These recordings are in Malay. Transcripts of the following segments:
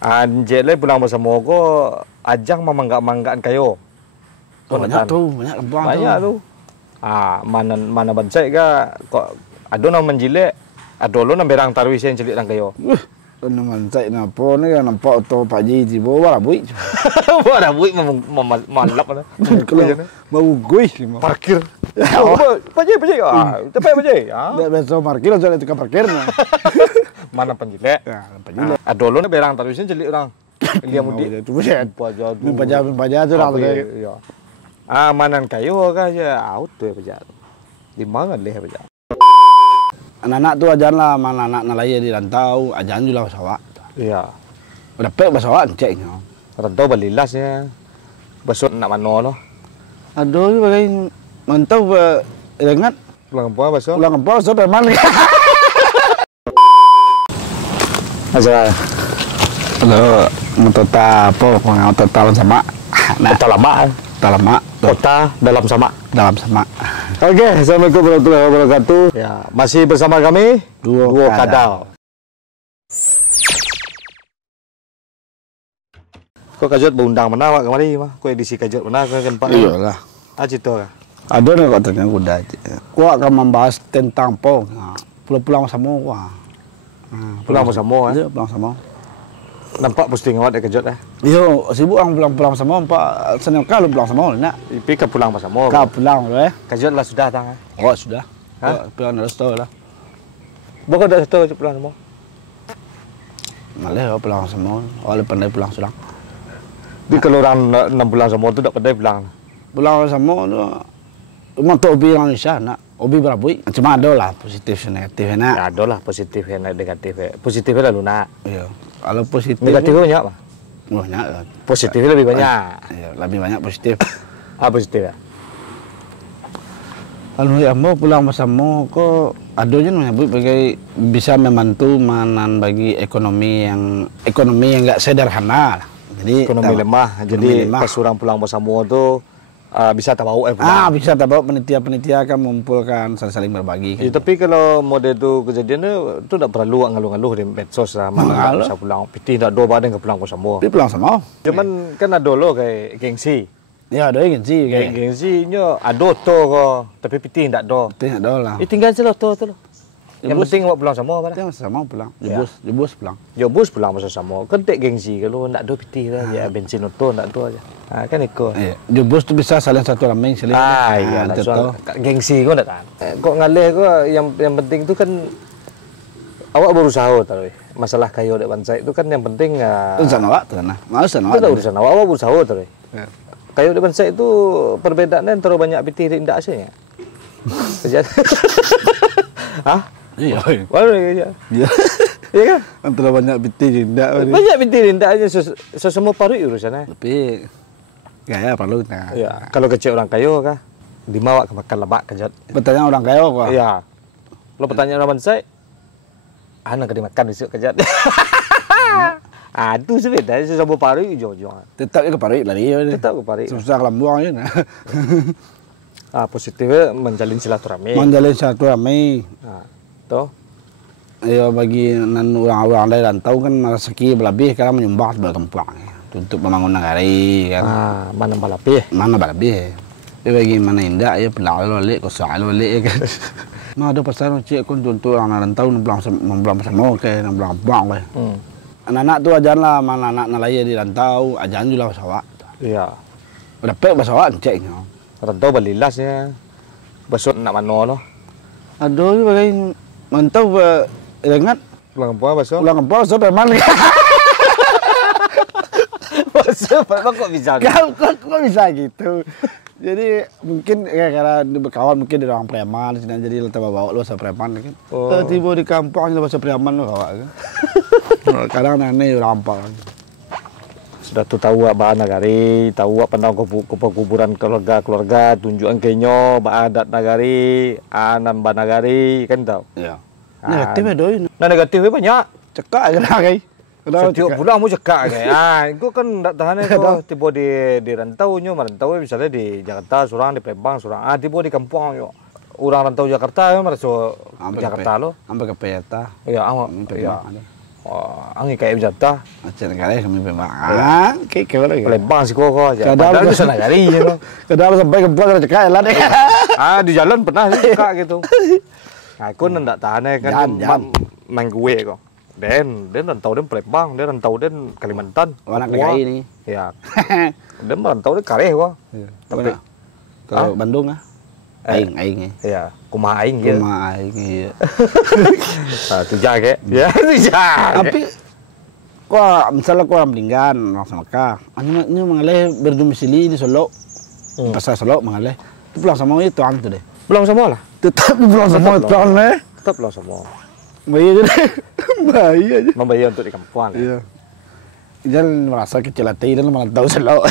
Anjek le pulang bersama ko ajang memanggak-manggakan kayo. Banyak tuh, banyak kembang banyak tuh. Mana bansai ka kok ado na menjilek, ado lo na berang tarwi sen celik lang kayo. Naman saya napa ni kan nampak tu Pak Ji tiba wala bui. Wala bui malap na. Kalau mau gui Parkir. Pak Ji. Tapi Pak Ji. Dah besok parkir aja tukang parkir. Mana penjilek? Ya, penjilek. Ado lo na berang tarwi sen celik orang. Dia mudi. Tu buset. Paja tu lah. Ya. Manan kayo ka aja out tu paja. Di mana leh paja. Anak-anak tu ajan lah, mana anak nalaya di rantau, ajan juga pesawat. Iya. Udah pek pesawat ceknya. Rantau balilas ya. Besok nak mano lo. Aduh, bagai mantau ingat. Pulang apa besok? Pulang apa besok preman. Asa. Halo, mentota apa? Mau total sama. Kota lama. Kota dalam sama. Oke, assalamualaikum warahmatullahi wabarakatuh. Ya, masih bersama kami Duo Kadal. Kok kajut berundang mana awak kemari mah? Kok edisi kajut mana kau kan Pak? Iyalah. Cerita. Ada nih kok tanya kuda. Kau akan membahas tentang pulang sama wah. Pulang bersama Iya, pulang sama. Nampak posting awak dek kajut Yo, sibuk ang pulang sama Pak. Senang kalau pulang sama nak. Ipi ke pulang bersama. Kau pulang lah. Kajut lah sudah tang. Oh, sudah. Hah? Pulang harus tahu lah. Bokor dah tahu pulang semua. Malah pulang sama. Oleh pandai pulang sulang. Di kalau orang 6 bulan semua tu tak pandai pulang. Pulang sama tu. Memang tu obi orang Indonesia nak. Obi berapa? Cuma ada lah positif dan negatif nak. Ya, ada lah positif dan negatif. Positifnya lah lunak. Iya. Kalau positif. Negatifnya banyak apa? Banyak. Positifnya lebih banyak. Iya, lebih banyak positif. Positif ya. Kalau yang mau pulang bersama kok ada je menyebut sebagai bisa membantu manan bagi ekonomi yang enggak sederhana. Jadi ekonomi lemah. Jadi pas orang pulang bersama tu bisa tahu pulang. Bisa tahu penitia akan mengumpulkan saling berbagi. Ya, tapi kalau model tu kejadian tu tak perlu ngaluh-ngaluh di medsos lah. Mana bisa pulang. Piti tak dua badan ke pulang bersama. Tapi pulang sama. Cuman kan ada lo kayak gengsi. Ya ada gengsi. Gengsinya ada to ko. Tapi piti tak ada. Piti tak ada lah. Tinggal je lo to tu. Yang penting awak pulang sama apa dah? Sama pulang. Jebus pulang. Jebus pulang bersama. Kan tak gengsi kalau nak ada piti lah. Ya bensin auto nak ada aja. Kan ikut. Jebus tu bisa saling satu ramai saling. Iya. Soal gengsi kau tak kan? Kok ngalih kau yang penting tu kan awak berusaha tahu. Masalah kayu dek bansai itu kan yang penting. Urusan awak tu nah. Urusan awak. Itu urusan awak berusaha tahu. Kayu dek bansai itu perbedaannya antara banyak piti tidak asalnya. Kerja. Hah? Iya. Waduh iya. Iya kan? Antara banyak piti tindak. Banyak piti tindak aja semua paru urusannya. Tapi gaya perlu nah. Iya. Kalau kecil orang kayu kah? Dimawa ke makan lemak kejat. Bertanya orang kayu kok. Iya. Kalau pertanyaan orang bansai, anak kena makan besok kejat. Itu sebeda semua paru hijau-hijau. Tetap ke paru lari. Tetap ke paru. Susah kalau buang je nah. Positifnya menjalin silaturahmi. Toh. Ya bagi orang-orang dari rantau kan rezeki berlebih karena menyumbang sebagai kampung untuk membangun negari kan. Mana berlebih? Mana berlebih? Tapi bagi mana indah ya pulang balik, kosong balik kan. Nah ada pasal cik kun untuk orang rantau membelang bersama ke membelang kampung ke. Anak-anak tu ajan lah, mana anak nalaya di rantau, ajan juga pesawat. Iya. Udah pek pesawat ceknya. Rantau balilas ya. Besok nak mano lo. Aduh bagai mantau ingat. Pulang apa besok? Pulang apa besok preman. Besok preman kok bisa? Kok bisa gitu? Jadi mungkin karena berkawan mungkin di orang preman jadi letak bawa lo sama preman kan. Tiba di kampung lo bahasa preman lo kawan kan. Kadang aneh rampak. Sudah tu tahu apa nagari, tahu apa pandang kuburan keluarga, tunjukan kenyo, adat nagari, nambah nagari, kan tahu? Iya. Negatifnya doi. Nah negatifnya banyak. Cekak aja kai. Setiap bulan mau cekak kai. Itu kan tak tahan itu. Tiba di rantau nyo, merantau misalnya di Jakarta, surang di Palembang, surang. Tiba di kampung yo. Orang rantau Jakarta merasa Jakarta lo. Sampai ke Peta. Iya, Angin kayak berjata. Macam negara kami memang. Kayak mana? Palembang sih kok aja. Kadang Padahal itu senagari ya loh. Kadang sampai ke Pulau cekak lah deh. Di jalan pernah sih suka gitu. Nah, aku ndak tahan kan Jam. main gue kok. Den rantau den Palembang, den rantau den Kalimantan. Anak Papua. negara ini. Ya. Den rantau den Kareh kok. Tapi kalau Bandung ah. Aing. Ya, kumaha aing gitu. Rumah aing iya. Tu jaga. Ya, tu jaga. Tapi kok misalnya kau melinggan langsung Mekah, hanya mengalih berdomisili di Solo, pasar Solo mengalih, itu pulang sama itu tuan tu deh. Pulang semua lah. Tetap pulang sama tuan deh. Tetap pulang semua. Bayi aja deh, bayi aja. Membayar untuk di kampung. Iya. Jangan merasa kecil hati dan malah tahu Solo.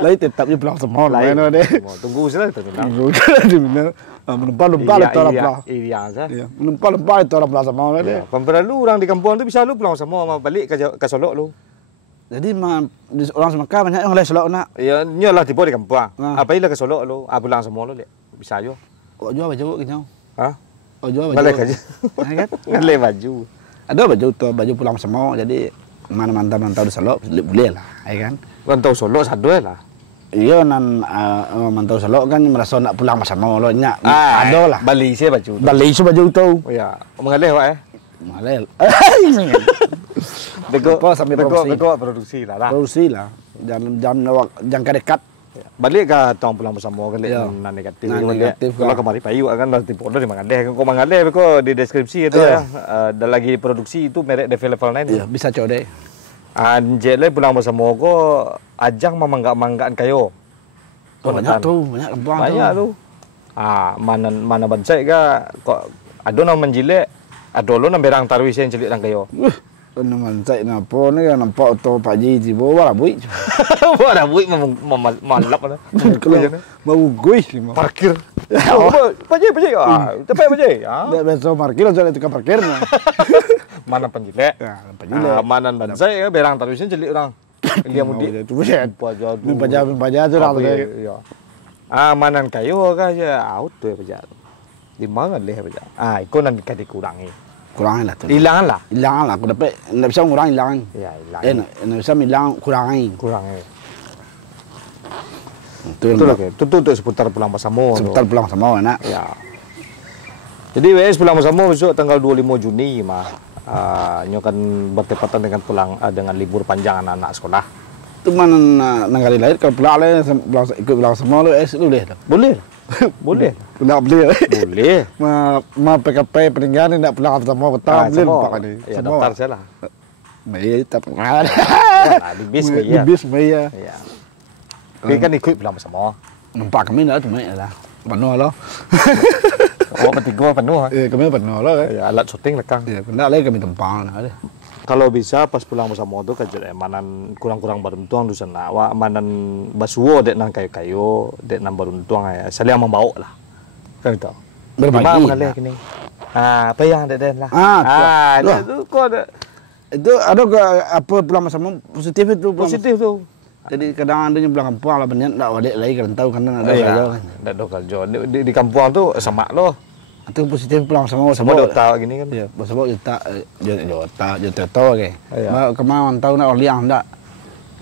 Lagi tetap dia pulang semua lah, no deh. Tunggu sila di terminal. Di mana? Menumpah itu orang pulang. Iya, sah. Menumpah itu orang pulang semua deh. Pemberlalu orang di kampung tu bisa lu pulang semua, balik ke Solo lu. Jadi orang Semekah banyak yang oleh Solo nak. Ya, nyolah tiba di kampung. Apa ilah ke Solo lu, pulang semua lu lek. Bisa yo. Kok jual baju ke nhau? Hah? Kok jual baju? Balik aja. Kan? Ngalih baju. Ada baju pulang semua, jadi mana mantau di Solo boleh lah, ya kan? Rantau Solo satu lah. Iya mantau Solo kan merasa nak pulang masa mau lo nyak. Ada lah. Bali sih baju. Bali baju tu. Ya, mengalih wak Malel. Bego sampai produksi lah. Produksi lah. Jam jangka dekat. Balik ke tong pulang bersama kan Ya. nan negatif. Negatif Kalau kemari payu kan nanti foto di Mangaleh. Kau Mangaleh kau di deskripsi itu ya. Ada lagi produksi itu merek DV level 9. Iya, bisa code. Anjek le pulang bersama kau ajang memanggaan kayo. Banyak banyak kampung Banyak tu. Mana bansai ka kok ado nang menjilek, ado lo nang berang tarwis yang celik nang kayo. Naman saya nampak ni kan nampak tu Pak Ji tiba wala bui. Wala bui malap na. Mau gue Parkir. Pajai. Tepat pajai. Dah besok parkir aja itu parkir. Mana penjilek. Mana bansai berang tarwis yang celik orang. Dia mudik. Tu buset. Pajak tu lah. Ya. Manan kayo ka ya out tu pajak. Di mana leh pajak. Ikon nan dikurangi. Kurangan lah tu. Hilangan lah. Hilangan lah. Aku dapat, nak bisa ngurang hilangan. Ya, hilangan. Nak bisa hilang kurangin. Kurangin. Itu lah. Itu untuk seputar pulang bersama. Seputar pulang sama nak. Ya. Jadi WS pulang bersama besok tanggal 25 Juni mah. Nyo kan bertepatan dengan dengan libur panjang anak-anak sekolah. Itu mana negara lain kalau pulang le ikut pulang sama lu boleh tak? Boleh. Boleh. Pulang boleh. Boleh. Ma PKP peninggalan nak pulang sama petang boleh nampak ni. Ya daftar saya lah. Mai tak pernah. Di bis ya. Di bis mai ya. Ya. Tapi kan ikut pulang bersama. Nampak kami dah tu mai lah. Penuh lah. Oh, bertiga penuh. Kami penuh lah. Ya, alat syuting lekang. Ya, kena lagi kami tempang lah. Kalau bisa pas pulang bersama tu kerja manan kurang-kurang beruntung tu sana. Wa manan basuo dek nang kayu-kayu, dek nang beruntung ya. Saling membawa lah. Kan itu. Berbagi. Mengalir kini. Apa yang dek lah. Itu kok ada. Itu ada ke apa pulang bersama positif itu? Positif tu. Jadi kadang ada yang pulang kampung lah banyak tak wadik lagi kan tahu kan ada kerja kan. Ada kerja. Di kampung tu sama loh. Itu positif pulang sama juta gini kan. Iya, sebab juta ke. Kemarin tahun nak liang tak.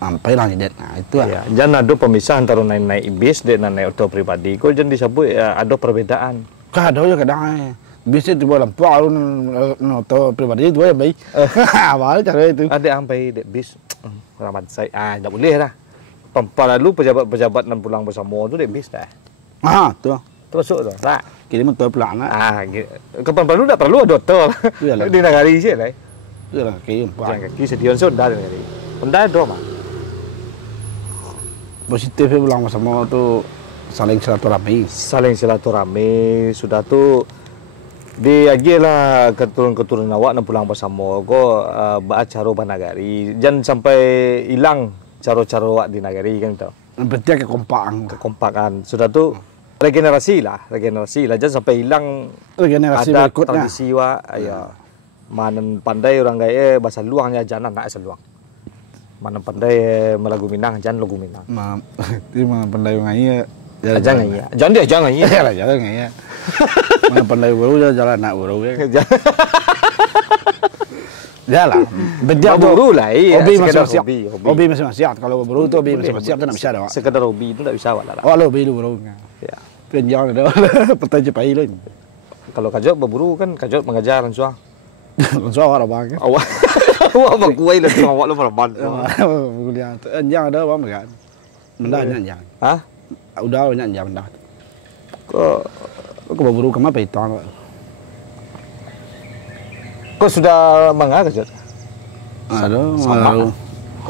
Sampai lah jadi. Nah, itu lah. Ya, jangan ada pemisah antara naik bis dan naik auto pribadi. Kau jangan disebut ada perbedaan. Kah ada ya kadang. Bis itu boleh lampu auto pribadi itu ya baik. Awal cara itu. Ada sampai dek bis. Ramat saya. Tak boleh lah. Tempat lalu pejabat nan pulang bersama tu dek bis dah. Tu. Terusuk tu. Tak. Kini motor pulang nak. Kapan perlu tak perlu ada doktor. Di negara ini sih lah. Iyalah kaki. Jangan kaki sedion sudah di negara. Unda ada mah. Positif pulang bersama tu saling silaturahmi. Saling silaturahmi sudah tu di agi lah keturun awak nak pulang bersama ko acara banagari. Jangan sampai hilang cara-cara awak di negari kan tu. Penting kekompakan. Sudah tu regenerasi lah. Jangan sampai hilang regenerasi adat berikutnya. tradisi wa ya. Manan pandai orang gaya bahasa luangnya jangan nak asal luang. Mana pandai melagu Minang jangan lagu Minang. Itu mana pandai ngaya. Jangan ya. Jangan ya. Jangan ngaya. Mana pandai baru jalan nak baru ya. Ya lah. Bediak tu. Berburu lah, iya. Hobi masih Sekedar siap. hobi. Hobi masih siap. Kalau berburu tu hobi masih Boleh, siap tu nak bisa dah. Sekedar hobi itu tak bisa awak lah. Oh, lo hobi lu bro. Ya. Penjang dah. Petai cepai lu. Kalau kajot berburu kan kajot mengajar langsung. Langsung awak bang. Awak awak berkuai lah tu awak lu berban. Kuliah. Penjang dah bang kan. Mendah nyanjang. Hah? Udah nyanjang dah. Kok berburu ke mana itu? kok sudah mangga kajot? Aduh, Sama.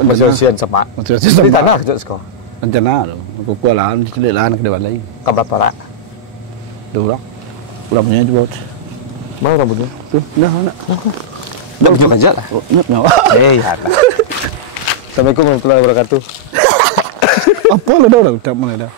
Masih usian sama. Masih Di tanah kajot sekolah. Rencana tu. Aku kualan, celik lan ke depan lagi. Kabar para. Dua orang. Udah punya juga. Mau rambutnya? Tuh, dah nak. Dah betul kajot lah. Nyawa. Ya. Assalamualaikum warahmatullahi wabarakatuh. Apa lah dah udah mana dah.